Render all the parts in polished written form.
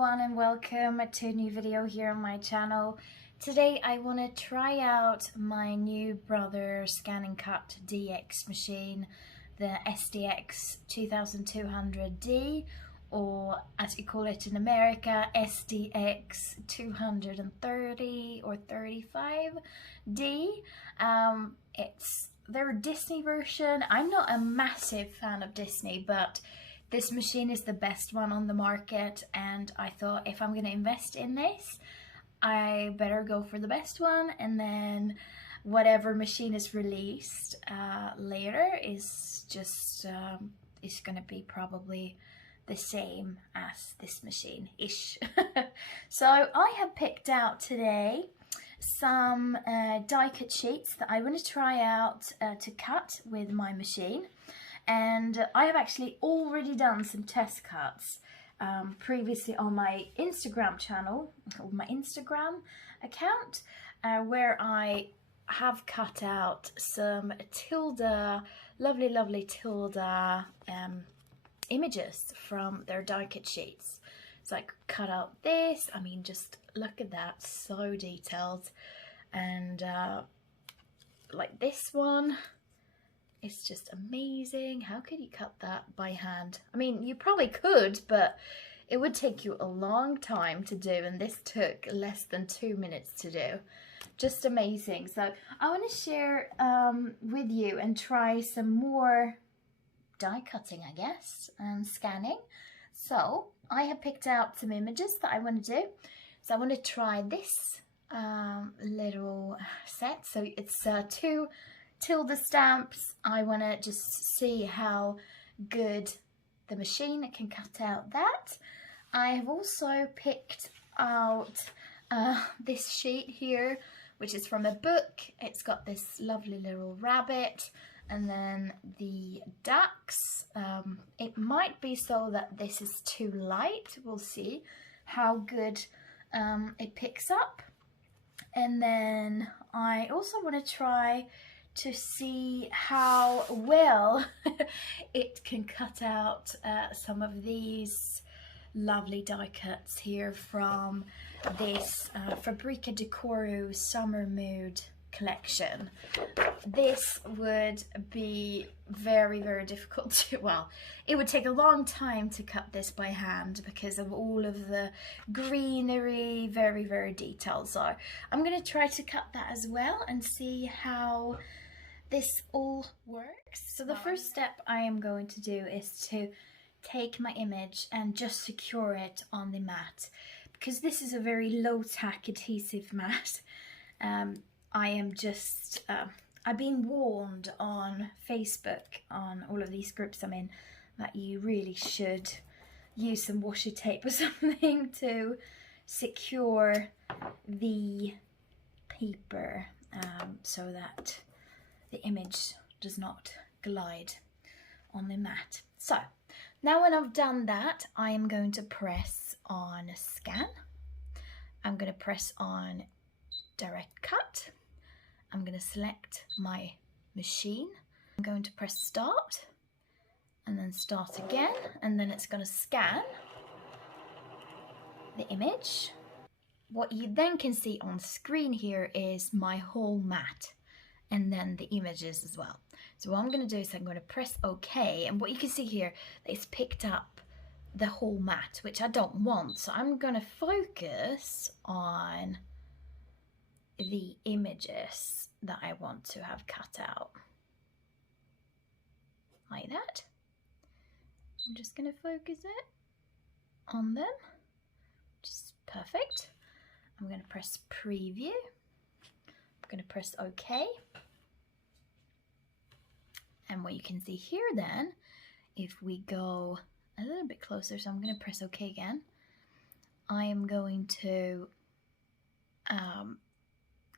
everyone and welcome to a new video here on my channel. Today I want to try out my new Brother ScanNCut DX machine, the SDX2200D, or as you call it in America, SDX230 or 35D. It's their Disney version. I'm not a massive fan of Disney, but this machine is the best one on the market, and I thought if I'm going to invest in this, I better go for the best one, and then whatever machine is released later is just is going to be probably the same as this machine-ish. So I have picked out today some die cut sheets that I want to try out to cut with my machine. And I have actually already done some test cuts previously on my Instagram channel, or my Instagram account, where I have cut out some Tilda, lovely Tilda images from their die cut sheets. So I cut out this, I mean, just look at that, so detailed. And like this one, it's just amazing. How could you cut that by hand? I mean, you probably could, but it would take you a long time to do, and this took less than 2 minutes to do. Just amazing. So I want to share with you and try some more die cutting, I guess, and scanning. So I have picked out some images that I want to do. So I want to try this little set. So it's two Tilda stamps. I want to just see how good the machine can cut out that. I have also picked out this sheet here, which is from a book. It's got this lovely little rabbit and then the ducks. It might be so that this is too light. We'll see how good it picks up. And then I also want to try to see how well it can cut out some of these lovely die cuts here from this Fabrica Decoro Summer Mood collection. This would be very difficult to, well, it would take a long time to cut this by hand because of all of the greenery, very detailed. So I'm going to try to cut that as well and see how this all works. So the first step I am going to do is to take my image and just secure it on the mat, because this is a very low-tack adhesive mat. I've been warned on Facebook, on all of these groups I'm in, that you really should use some washi tape or something to secure the paper so that the image does not glide on the mat. So now when I've done that, I am going to press on scan. I'm going to press on direct cut. I'm going to select my machine. I'm going to press start and then start again, and then it's going to scan the image. What you then can see on screen here is my whole mat, and then the images as well. So what I'm going to do is I'm going to press OK, and what you can see here, it's picked up the whole mat, which I don't want. So I'm going to focus on the images that I want to have cut out. Like that. I'm just going to focus it on them. Just perfect. I'm going to press preview. I'm going to press OK. And what you can see here then, if we go a little bit closer, so I'm going to press OK again, I am going to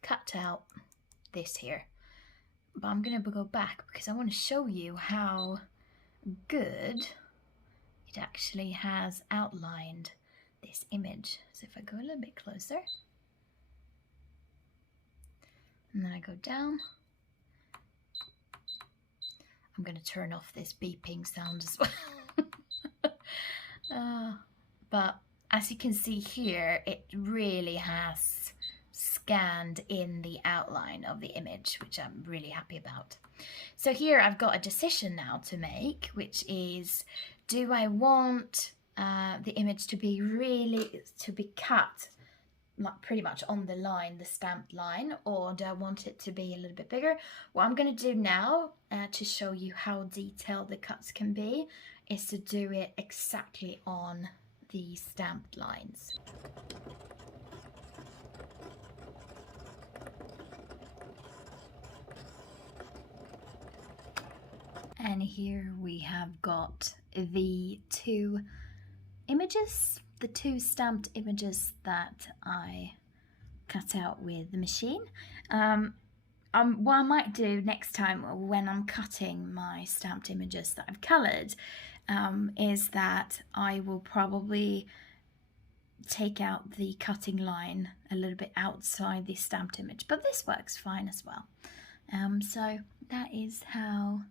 cut out this here. But I'm going to go back because I want to show you how good it actually has outlined this image. So if I go a little bit closer, and then I go down, I'm going to turn off this beeping sound as well. But as you can see here, it really has scanned in the outline of the image, which I'm really happy about. So here I've got a decision now to make, which is, do I want the image to be cut like pretty much on the line, the stamped line, or do I want it to be a little bit bigger? What I'm going to do now to show you how detailed the cuts can be is to do it exactly on the stamped lines. And here we have got the two images, the two stamped images that I cut out with the machine. What I might do next time when I'm cutting my stamped images that I've coloured is that I will probably take out the cutting line a little bit outside the stamped image, but this works fine as well. So that is how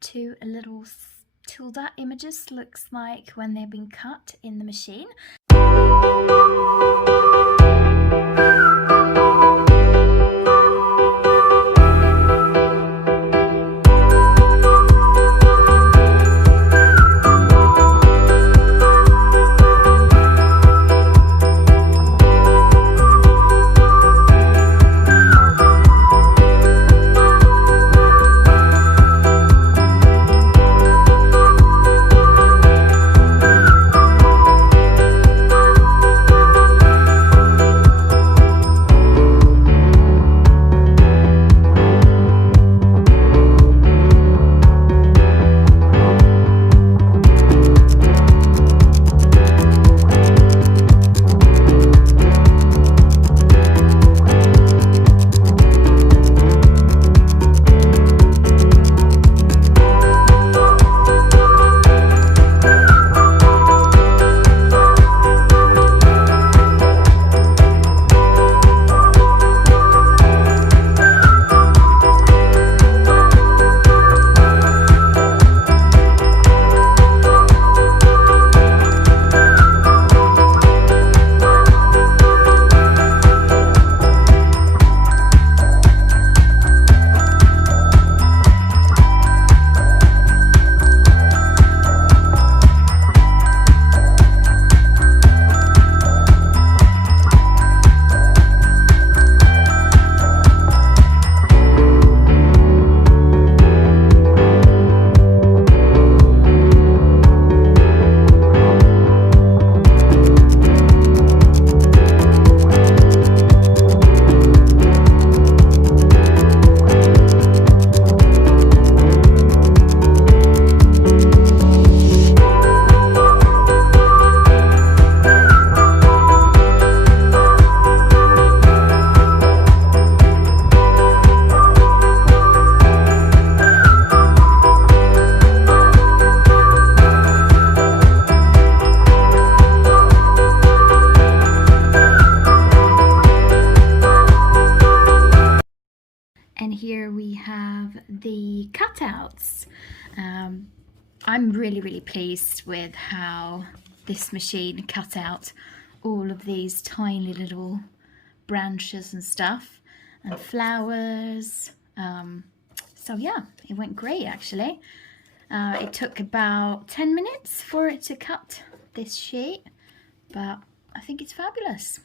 two little tilde images looks like when they've been cut in the machine. And here we have the cutouts. I'm really pleased with how this machine cut out all of these tiny little branches and stuff and flowers. So yeah, it went great actually. It took about 10 minutes for it to cut this sheet, but I think it's fabulous.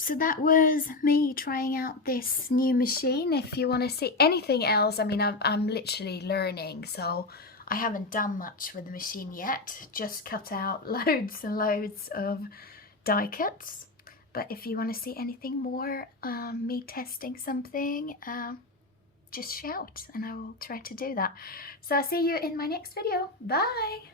So that was me trying out this new machine. If you want to see anything else, I mean, I'm literally learning, so I haven't done much with the machine yet. Just cut out loads and loads of die cuts. But if you want to see anything more, me testing something, just shout and I will try to do that. So I'll see you in my next video. Bye!